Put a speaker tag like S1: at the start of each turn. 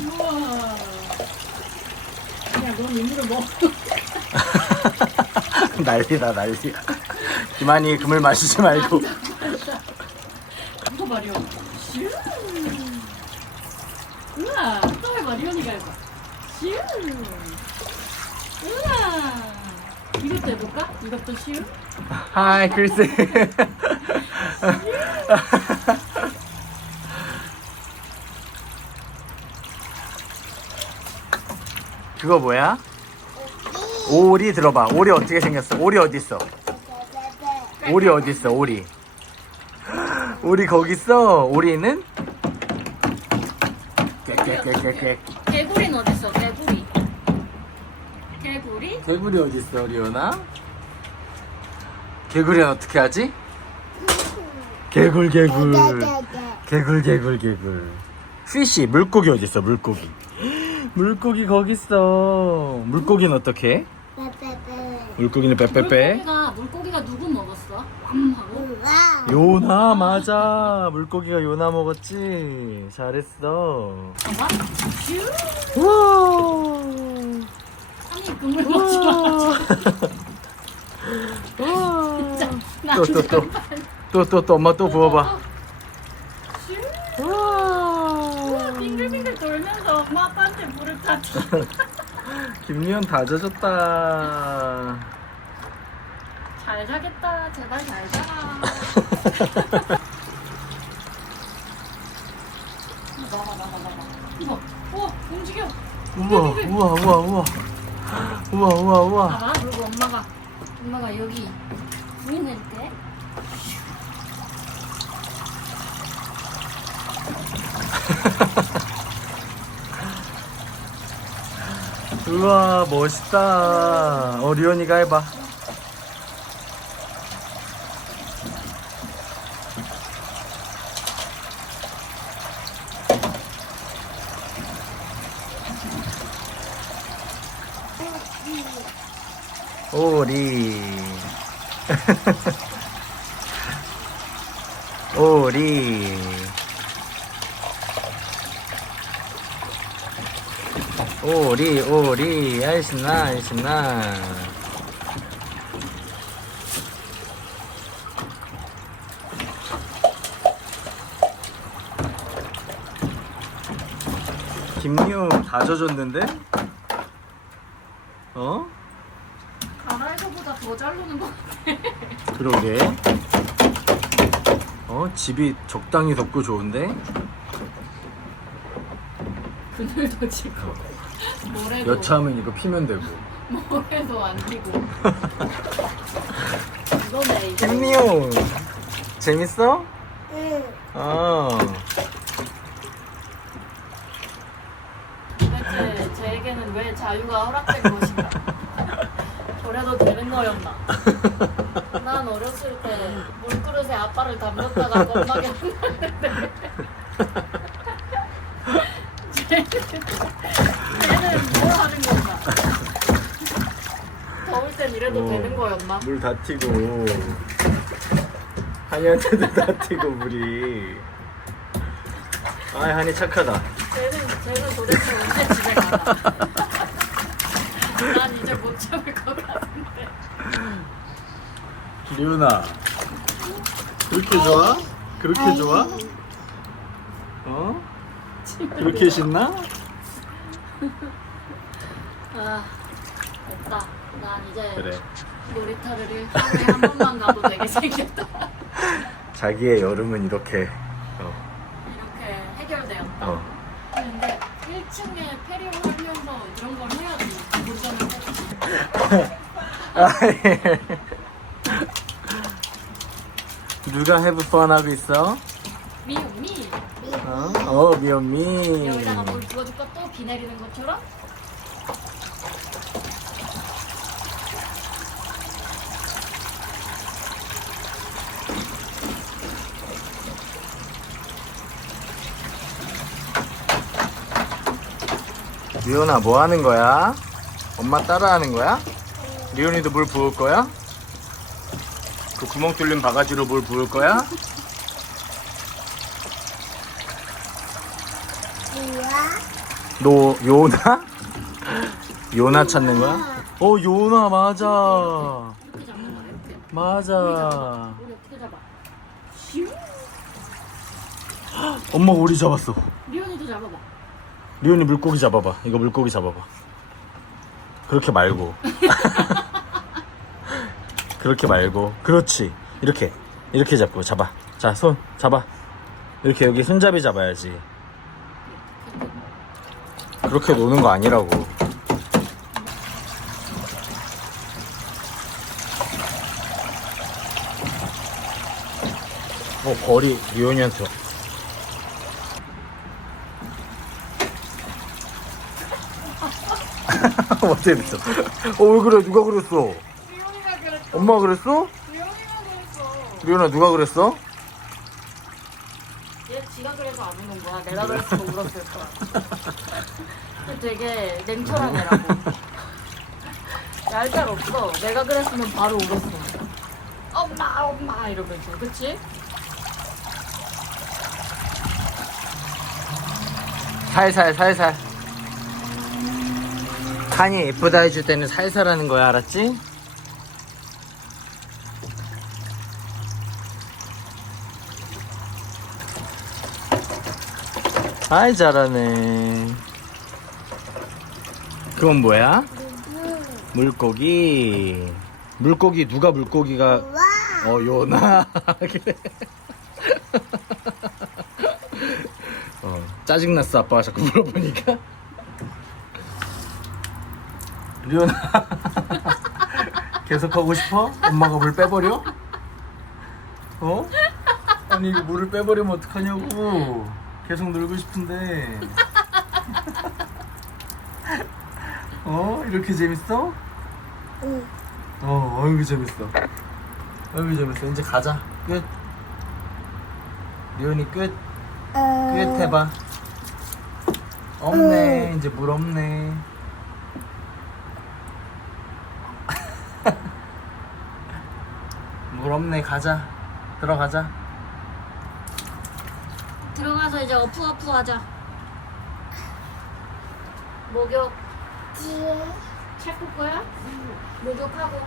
S1: 우와. 야, 넌 이물을 먹어.
S2: 난리다 난리야 기만이 그물 마시지 말고
S1: 이거 말이야. 슈. 우와, 또 해봐, 리온이가 해봐. 슈. 우와. 이것도 해볼까? 이것도 슈.
S2: 하이 크리스 그거 뭐야? 오리 들어봐 오리 어떻게 생겼어? 오리 어디 있어? 오리 어디 있어? 오리 오리 거기 있어 오리는 깨깨깨깨깨
S1: 개구리는 어딨어, 개구리? 개구리?
S2: 개구리 어디 있어 리오나? 개구리는 어떻게 하지? 개굴 개굴 개굴 개굴 개굴 피쉬 물고기 어디 있어 물고기 물고기 거기 있어. 물고기는 어떻게? 해? 물고기는 빼빼빼?
S1: 물고기가, 물고기가 누구 먹었어? 음 하고?
S2: 요나 맞아. 물고기가 요나 먹었지. 잘했어.
S1: 봐봐. 슈.
S2: 우와.
S1: 아니, 그물 먹지 마.
S2: 또또 또. 또 또 또 엄마 또 부어봐
S1: 슈.
S2: 우와
S1: 빙글빙글 돌면서 엄마 아빠한테 물을 다 줘.
S2: 김리현 다 젖었다
S1: 잘 자겠다. 제발 잘 자. 나와 나와 나와. 이거. 오 움직여.
S2: 우와 우와 우와 우와 우와 우와 우와
S1: 봐봐. 그리고 엄마가 엄마가 여기 불 낼게.
S2: 우와 멋있다. 어 리온이가 해봐. 오리. 오리 오리 오리 아이 신나 아이 신나 김리우 다 젖었는데? 어?
S1: 가라에서보다 더잘 노는 거 같아.
S2: 그러게 어? 집이 적당히 덥고 좋은데?
S1: 그늘도 지고 모래도
S2: 여차하면 이거 피면 되고
S1: 모래도 안 끼고. 이거네 이거.
S2: 김리우 재밌어? 어
S1: 도대체 제에게는 왜 자유가 허락된 것인가? 그래도 되는 거였나? 난 어렸을 때 물그릇에 아빠를 담겼다가 겁나게 혼났는데 쟤는 뭐 하는 건가? 더울 땐 이래도
S2: 어.
S1: 되는 거였나?
S2: 물 다 튀고 한이한테도 다 튀고 물이 아이 한이 착하다
S1: 쟤는 쟤는 도대체 언제 집에 가나? 난 이제 못 참을 것 같은데.
S2: 리훈아 그렇게 좋아? 그렇게 좋아? 어? 그렇게 신나?
S1: 아 됐다. 난 이제
S2: 그래
S1: 놀이터를 하루에 한 번만 가도 되게 생겼다.
S2: 자기의 여름은 이렇게 어,
S1: 이렇게 해결되었다.
S2: 어.
S1: 근데 1층에 페리오 하면서 이런 걸 해야지 도전을.
S2: 아이. 누가 해브 펀 하고 있어?
S1: 미미
S2: 어? 어 미연미
S1: 여기다가 물 부어줄까 또비 내리는 것처럼?
S2: 리온아 뭐 하는 거야? 엄마 따라 하는 거야? 리온이도 물 부을 거야? 그 구멍 뚫린 바가지로 물 부을 거야? 너 요나? 요나 찾는 거야? 어 요나 맞아 맞아 엄마가 오리 잡았어
S1: 리온이
S2: 물고기 잡아봐. 이거 물고기 잡아봐. 그렇게 말고. 그렇게 말고. 그렇지. 이렇게. 이렇게 잡고 잡아. 자 손 잡아. 이렇게 여기 손잡이 잡아야지. 그렇게 노는 거 아니라고. 어 벌이 리온이한테 와. 어떻게 됐어? 어 왜 그래 누가 그랬어?
S1: 리온이가 그랬어
S2: 엄마가 그랬어?
S1: 리온이가 그랬어
S2: 리온아 누가 그랬어?
S1: 얘 지가 그래서 안 우는 거야 내가 그랬으면 울었을 거야 근데 되게 냉철한 애라고 얄짤 없어 내가 그랬으면 바로 울었어 엄마 엄마 이러면서 그치?
S2: 살살 살살 칸이 예쁘다 해줄 때는 살살 하는 거야 알았지? 아이 잘하네 그건 뭐야? 물고기 물고기 누가 물고기가 어 요나 그래 어, 짜증났어 아빠가 자꾸 물어보니까 리온아 계속 하고 싶어? 엄마가 물 빼버려? 어? 아니 이거 물을 빼버리면 어떡하냐고 계속 놀고 싶은데 어? 이렇게 재밌어? 어 어이구 재밌어 어이구 재밌어 이제 가자 끝 리온이 끝끝 해봐. 없네. 이제 물 없네. 없네. 가자. 들어가자.
S1: 들어가서 이제 어프어프 하자 목욕 찰 거야? 목욕하고